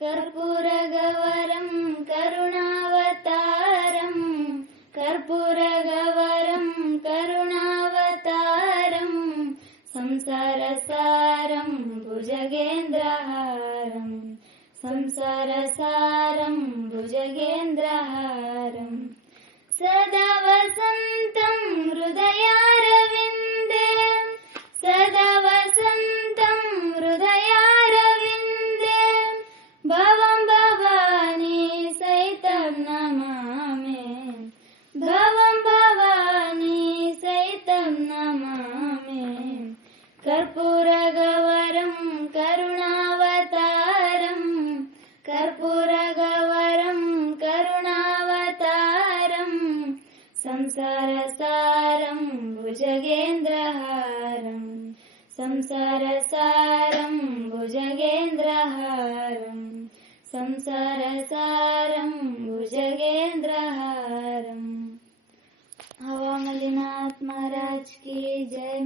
कर्पूरगौरं करुणावतारं कर्पूरगौरं करुणावतारं संसारसारं भुजगेन्द्रहारं संसारसारं भुजगेन्द्रहारं सदा वसन्तं हृदयारविन्दे सदा वसन्तं हृदयारविन्दे भवं भवानी सहितं नमामि भवं भवानी सहितं नमामि कर्पूरगौरं करुणावतारं कर्पूरगौरं करुणावतारं संसारसारं भुजगेन्द्रहारं संसारसारं भुजगेन्द्रहारं संसारसारं भुजगेन्द्रहारं। हवा मलिनाथ महाराज की जय।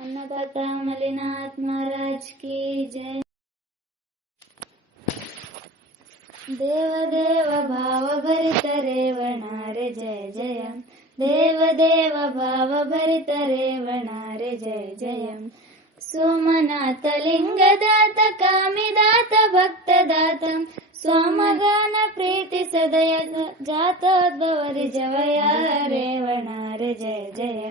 अन्नदाता मलिनाथ महाराज की जय। देव देव भाव भरित रेवणारे जय जय देव देव भाव भरित रेवणारे जय जय सोमनाथ लिंगदात कामिदात भक्तदात स्वामगान प्रीति सदय जातोद्भवरि जवय रेवणारे जय जय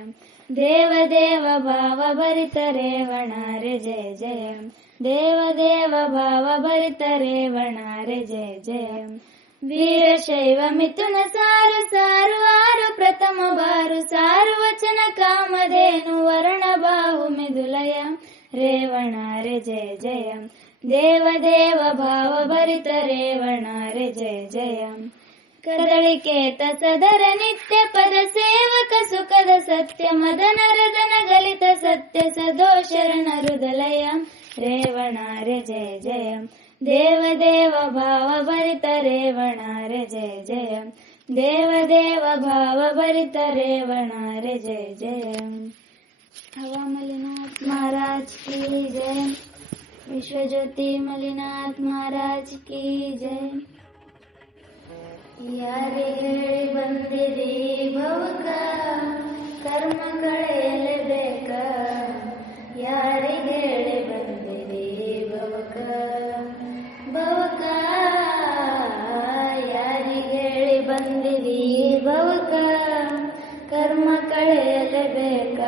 देव देव भाव भरित रेवणारे जय जय देव देव भाव भरित रेवणारे जय जय वीरशैव मिथुन सारु सारु आरु प्रथम बारु सारु वचन कामधेनु वर्ण बाहु मिदुलय रेवणारे जय जय देव देव भाव भरित रेवणारे जय जय कदलिकेत सदर नित्य पद सेवक सुखद सत्य मदन रदन गलित सत्य सदोशरण हृदलय रेवणारे जय जय देव देव भाव भरित रेवणारे जय जय देव देव भाव भरित रेवणारे जय जय। हवा मलिनाथ महाराज की जय। विश्वज्योति मलिनाथ महाराज की जय। ಯಾರಿಗೆ ಬಂದಿರಿ ಭವಕ ಕರ್ಮ ಕಳೆಯಲೇಬೇಕ ಯಾರಿಗೆ ಬಂದಿರಿ ಭವಕ ಭವಕ ಯಾರಿಗೆ ಬಂದಿರಿ ಭವಕ ಕರ್ಮ ಕಳೆಯಲೇಬೇಕ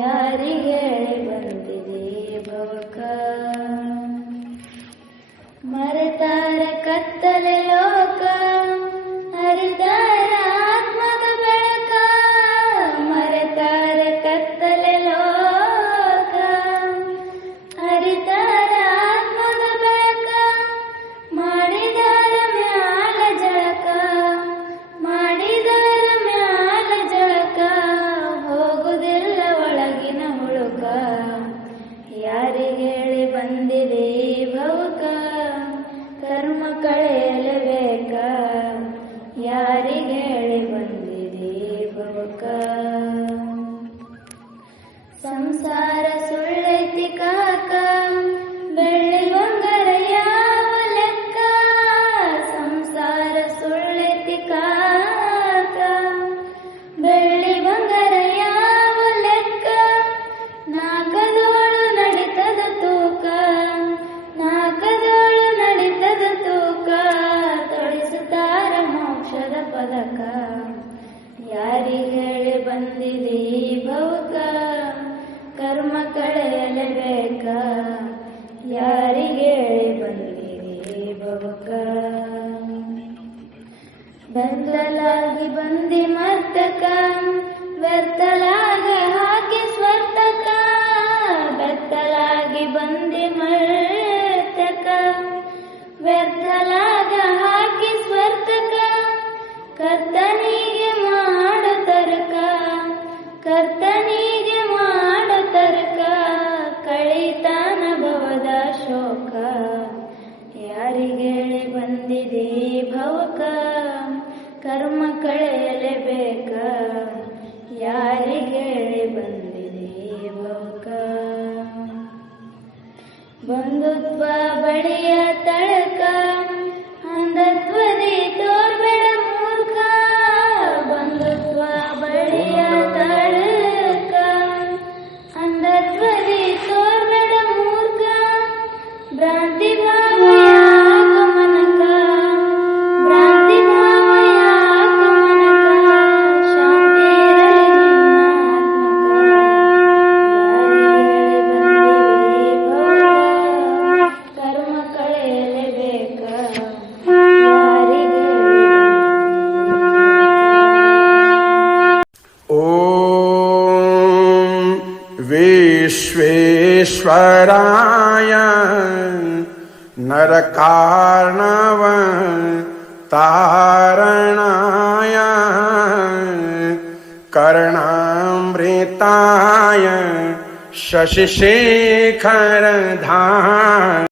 ಯಾರಿಗೆ ಬಂದಿರಿ ಭವಕ ಮರೆತಾರ ಕತ್ತಲೆ ಲೋಕ ಹರಿದಾರ ಆತ್ಮದ ಬೆಳಕ ಮರೆತಾರ ಕತ್ತಲೆ ಲೋಕ ಹರಿದಾರ ಆತ್ಮದ ಬೆಳಕ ಮಾಡಿದಾರ ಮ್ಯಾಲ ಜಳಕ ಮಾಡಿದಾರ ಮ್ಯಾಲ ಜಳಕ ಹೋಗುದಿಲ್ಲ ಒಳಗಿನ ಹುಳುಕ ಯಾರಿಗೆ ಹೇಳಿ ಬಂದಿದೆ ಭವಕ ಕರ್ಮ ಕಳೆಯಲೇಬೇಕ ಯಾರಿಗೆ ಹೇಳಿ ಬಂದಿದೆ ಭವಕ ಸಂಸಾರ ಸುಳ್ಳೈತಿ ಕಾಕ ಬೆಳ್ಳಿ ಬಂಗಾರ ಯಾವ ಲೆಕ್ಕ ಸಂಸಾರ ಸುಳ್ಳೈತಿ ಕಾಕ ಬೆಳ್ಳಿ ಬಂಗಾರ ಯಾವ ಲೆಕ್ಕ ನಾಕದೋಳು ನಡಿತದ ತೂಕ ನಾಕದೋಳು ನಡಿತದ ತೂಕ ತೊಡಿಸುತ್ತಾರ ಮೋಕ್ಷದ ಪದಕ ಯಾರಿಗೆ ಹೇಳಿ ಬಂದಿದೆ ಭವಕ ಕರ್ಮ ಕಳೆಯಲೇಬೇಕ ಯಾರಿಗೆ ಹೇಳಿ ಬಂದಿದೆ ಭವಕ ಬೆತ್ತಲಾಗಿ ಬಂದಿ ಮರ್ತಕ ಬೆತ್ತಲಾಗ ಹಾಕಿ ಸ್ವರ್ತಕ ಬೆತ್ತಲಾಗಿ ಬಂದಿ ಮರ್ತಕ ವ್ಯರ್ಥಲಾಗ ಹಾಕಿ ಸ್ವರ್ತಕ ಕರ್ತನಿಗೆ ಮಾಡು ತರ್ಕ ಕರ್ತನಿಗೆ ಮಾಡು ತರ್ಕ ಕಳಿತಾನ ಭವದ ಶೋಕ ಯಾರಿಗೆ ಹೇಳಿ ಬಂದಿದೆ ಭವಕ ಕರ್ಮ ಕಳೆಯಲೇಬೇಕ ಯಾರಿಗೆ ಹೇಳಿ ಬಂದಿದೆ ಭವಕ ಬಂಧುತ್ವ ಬಳಿಯ ತಳಕ ಅಂಧತ್ವದಿ ತೋರ್ಬೇಡ ಮೂರ್ಖ, ಬಂಧುತ್ವ ಬಳಿಯ ತಳಕ. ಅಂಧತ್ವದಿ ತೋರ್ಬೇಡ ಮೂರ್ಖ, ಭ್ರಾಂತಿ ಭಾವಯ ಆಗಮನಕ. ಭ್ರಾಂತಿ ಭಾವಯ ಆಗಮನಕ, ಶಾಂತಿ ಇರಲಿ ನಿಮ್ಮ ಆತ್ಮಕ. ಕರ್ಮ ಕಳೆಯಲೇಬೇಕ, ಯಾರಿಗೆ ಓಂ ವಿಶ್ವೇಶ್ವರಾಯ ನರಕಾರ್ಣವ ತಾರಣಾಯ ಕರ್ಣಾಮೃತಾಯ ಶಶಿಶೇಖರ ಧಾಮ